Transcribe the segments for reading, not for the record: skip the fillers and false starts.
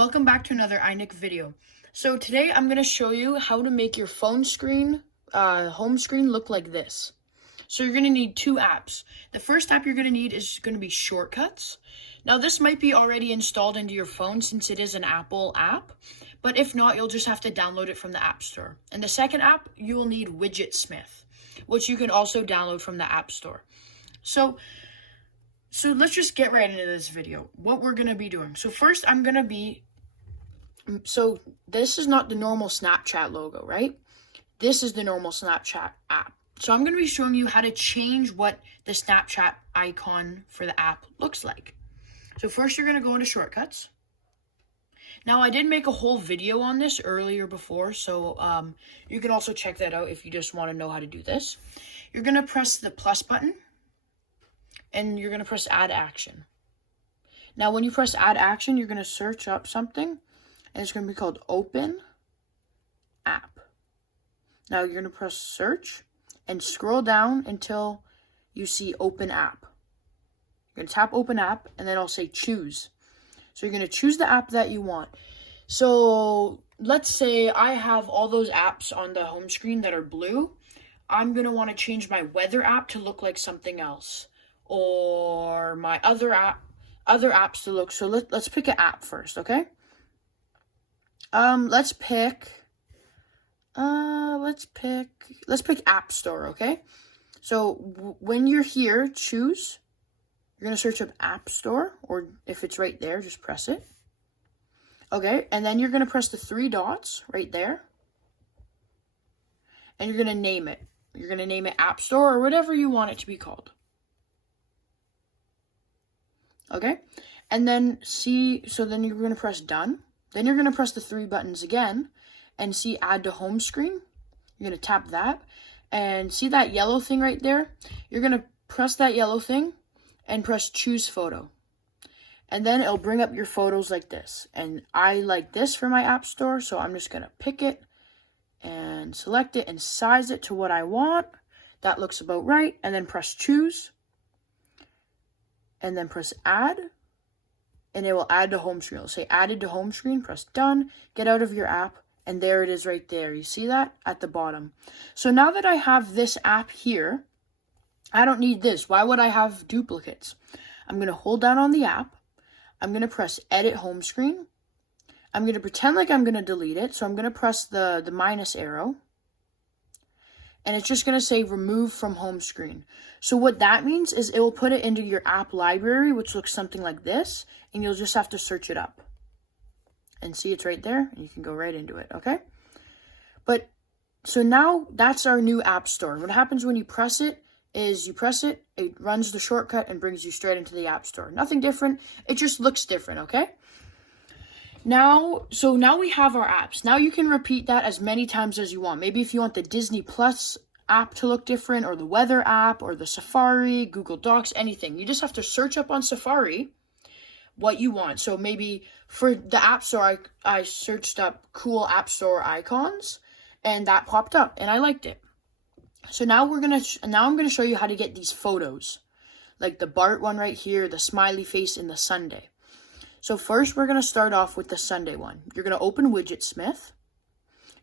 welcome back to another iNick video. So today I'm going to show you how to make your phone screen, home screen look like this. So you're going to need two apps. The first app you're going to need is going to be Shortcuts. Now this might be already installed into your phone since it is an Apple app, but if not, you'll just have to download it from the App Store. And the second app, you will need Widgets, which you can also download from the App Store. So let's just get right into this video, what we're going to be doing. So first so this is not the normal Snapchat logo, right? This is the normal Snapchat app. So I'm going to be showing you how to change what the Snapchat icon for the app looks like. So first you're going to go into Shortcuts. Now I did make a whole video on this earlier before, so you can also check that out if you just want to know how to do this. You're going to press the plus button. And you're going to press add action. Now, when you press add action, you're going to search up something, and it's going to be called open app. Now, you're going to press search and scroll down until you see open app. You're going to tap open app, and then it'll say choose. So you're going to choose the app that you want. So let's say I have all those apps on the home screen that are blue. I'm going to want to change my weather app to look like something else, or my other apps to look. So let's pick an app first, okay? Let's pick App Store, okay? So when you're here, choose. You're going to search up App Store, or if it's right there, just press it. Okay, and then you're going to press the three dots right there. And you're going to name it. You're going to name it App Store or whatever you want it to be called. Okay, and then then you're going to press done. Then you're going to press the three buttons again and see add to home screen. You're going to tap that and see that yellow thing right there. You're going to press that yellow thing and press choose photo. And then it'll bring up your photos like this. And I like this for my app store, so I'm just going to pick it and select it and size it to what I want. That looks about right. And then press choose. And then press add, and it will add to home screen. It'll say added to home screen, press done, get out of your app, and there it is right there. You see that at the bottom. So now that I have this app here, I don't need this. Why would I have duplicates? I'm going to hold down on the app. I'm going to press edit home screen. I'm going to pretend like I'm going to delete it. So I'm going to press the minus arrow. And it's just going to say remove from home screen. So what that means is it will put it into your app library, which looks something like this, and you'll just have to search it up. And see, it's right there, and you can go right into it, okay? So now that's our new app store. What happens when you press it is it runs the shortcut and brings you straight into the app store. Nothing different, it just looks different, okay? Now we have our apps. Now you can repeat that as many times as you want. Maybe if you want the Disney Plus app to look different, or the weather app, or the Safari, Google Docs, anything. You just have to search up on Safari what you want. So maybe for the App Store, I searched up cool App Store icons, and that popped up, and I liked it. So now I'm gonna show you how to get these photos, like the Bart one right here, the smiley face, and the Sunday. So first, we're going to start off with the Sunday one. You're going to open Widgets, and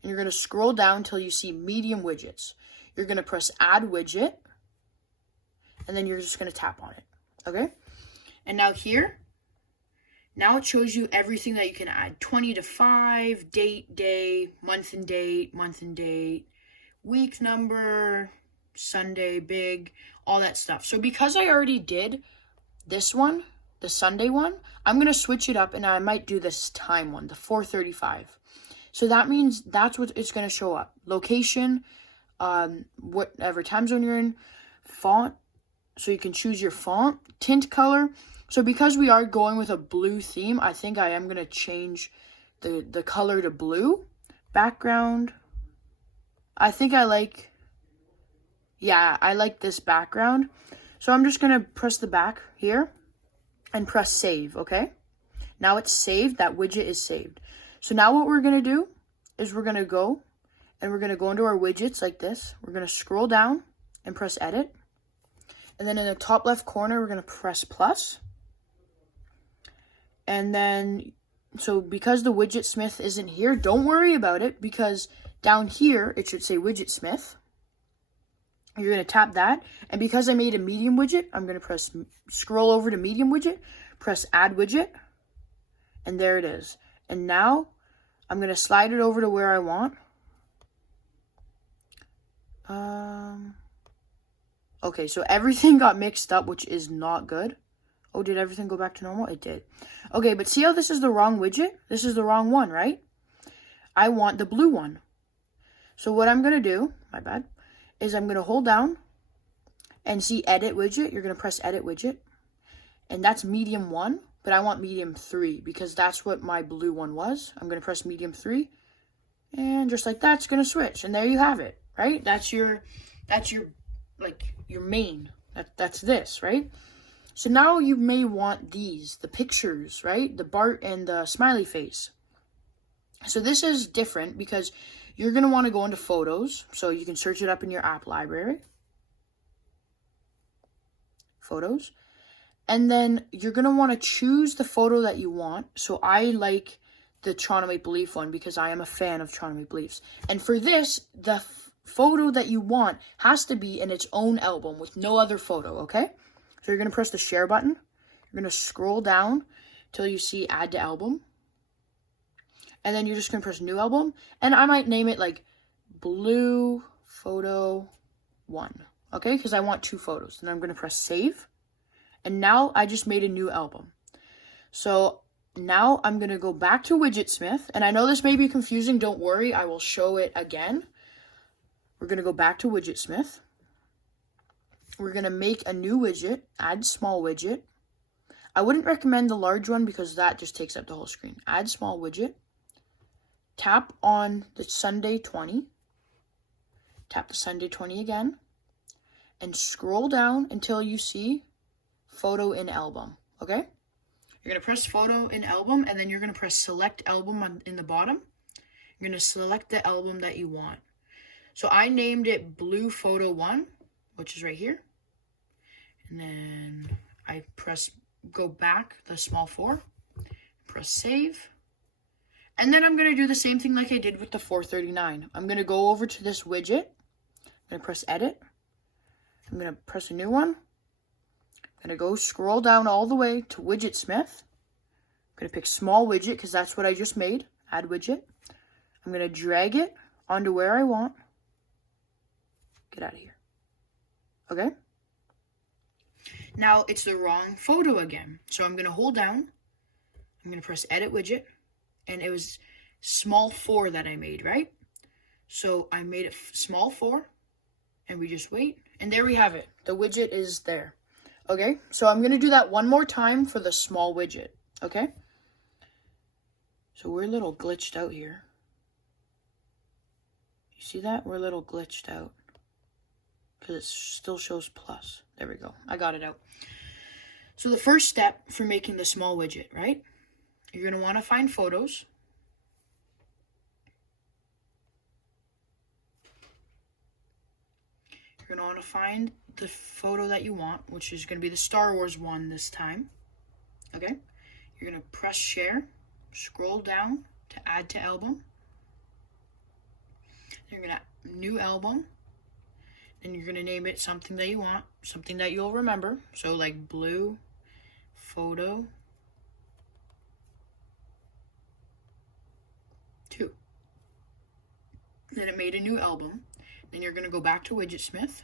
you're going to scroll down till you see medium widgets. You're going to press add widget, and then you're just going to tap on it, okay? And now now it shows you everything that you can add. 20 to 5, date, day, month and date, week number, Sunday, big, all that stuff. So because I already did this one, the Sunday one, I'm going to switch it up, and I might do this time one, the 4:35. So that means that's what it's going to show up. Location, whatever time zone you're in, font, so you can choose your font, tint color. So because we are going with a blue theme, I think I am going to change the color to blue. Background, I think I like this background. So I'm just going to press the back here and press save, okay? Now it's saved. That widget is saved. So now what we're going to do is we're going to go into our widgets like this. We're going to scroll down and press edit. And then in the top left corner, we're going to press plus. And then So because the Widgetsmith isn't here, don't worry about it, because down here it should say Widgetsmith. You're going to tap that, and because I made a medium widget, I'm going to scroll over to medium widget, press add widget, and there it is. And now I'm going to slide it over to where I want. Okay, so everything got mixed up, which is not good. Oh, did everything go back to normal? It did. Okay, but see how this is the wrong widget? This is the wrong one, right? I want the blue one. So what I'm going to do, my bad, is I'm going to hold down and see edit widget. You're going to press edit widget. And that's medium 1, but I want medium 3 because that's what my blue one was. I'm going to press medium 3. And just like that, it's going to switch. And there you have it, right? That's your like your main. That's this, right? So now you may want these, the pictures, right? The Bart and the smiley face. So this is different because you're going to want to go into photos. So you can search it up in your app library. Photos. And then you're going to want to choose the photo that you want. So I like the Toronto Maple Leaf one because I am a fan of Toronto Maple Leafs. And for this, the photo that you want has to be in its own album with no other photo, okay? So you're going to press the share button. You're going to scroll down till you see add to album. And then you're just going to press new album. And I might name it like blue photo 1, okay? Because I want 2 photos. Then I'm going to press save. And now I just made a new album. So now I'm going to go back to Widgetsmith. And I know this may be confusing. Don't worry. I will show it again. We're going to go back to Widgetsmith. We're going to make a new widget, add small widget. I wouldn't recommend the large one because that just takes up the whole screen. Add small widget. Tap on the Sunday 20. Tap the Sunday 20 again. And scroll down until you see photo in album. Okay? You're going to press photo in album and then you're going to press select album in the bottom. You're going to select the album that you want. So I named it blue photo 1, which is right here. And then I press go back the small 4, press save. And then I'm going to do the same thing like I did with the 439. I'm going to go over to this widget. I'm going to press edit. I'm going to press a new one. I'm going to go scroll down all the way to Widgetsmith. I'm going to pick small widget because that's what I just made. Add widget. I'm going to drag it onto where I want. Get out of here. Okay? Now it's the wrong photo again. So I'm going to hold down. I'm going to press edit widget. And it was small 4 that I made, right? So I made it small 4. And we just wait. And there we have it. The widget is there. Okay? So I'm going to do that one more time for the small widget. Okay? So we're a little glitched out here. You see that? We're a little glitched out. Because it still shows plus. There we go. I got it out. So the first step for making the small widget, right? You're going to want to find photos. You're going to want to find the photo that you want, which is going to be the Star Wars one this time. Okay? You're going to press share, scroll down to add to album. You're going to new album. And you're going to name it something that you want, something that you'll remember. So like blue photo 2. Then it made a new album. Then you're going to go back to Widgetsmith.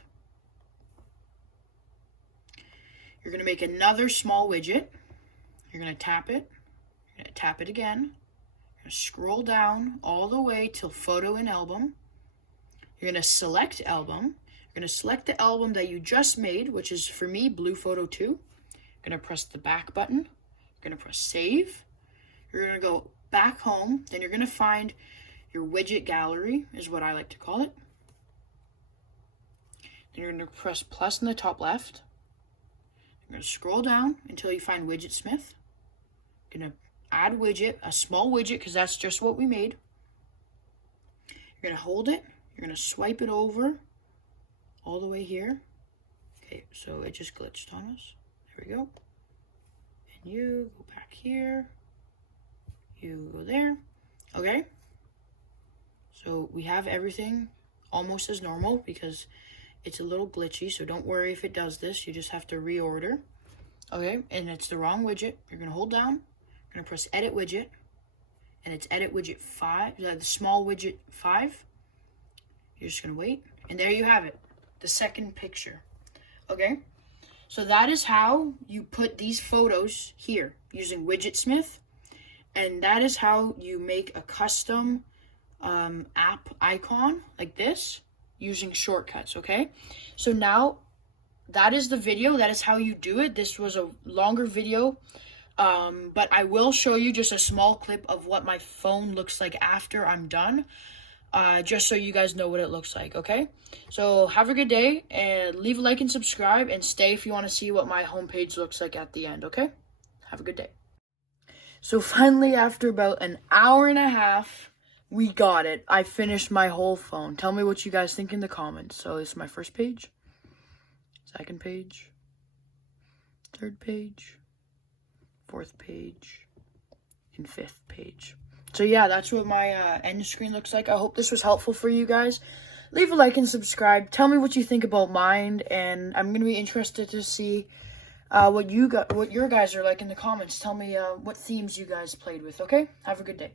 You're going to make another small widget. You're going to tap it. You're going to tap it again. You're going to scroll down all the way till photo in album. You're going to select album. You're going to select the album that you just made, which is for me, blue photo 2. You're going to press the back button. You're going to press save. You're going to go back home. Then you're going to find your widget gallery, is what I like to call it. Then you're going to press plus in the top left. You're going to scroll down until you find Widgetsmith. You're going to add widget, a small widget, because that's just what we made. You're going to hold it. You're going to swipe it over all the way here. Okay, so it just glitched on us. There we go. And you go back here. You go there. Okay. So we have everything almost as normal because it's a little glitchy. So don't worry if it does this. You just have to reorder. Okay. And it's the wrong widget. You're going to hold down. You're going to press edit widget. And it's edit widget 5. The small widget 5. You're just going to wait. And there you have it. The second picture. Okay. So that is how you put these photos here using Widgetsmith. And that is how you make a custom app icon like this using shortcuts, okay? So now that is the video. That is how you do it. This was a longer video, but I will show you just a small clip of what my phone looks like after I'm done, just so you guys know what it looks like, okay? So have a good day, and leave a like and subscribe, and stay if you want to see what my homepage looks like at the end, okay? Have a good day. So finally, after about an hour and a half, we got it. I finished my whole phone. Tell me what you guys think in the comments. So this is my first page, second page, third page, fourth page, and fifth page. So yeah, that's what my end screen looks like. I hope this was helpful for you guys. Leave a like and subscribe. Tell me what you think about mine, and I'm gonna be interested to see what your guys are like in the comments. Tell me what themes you guys played with. Okay, have a good day.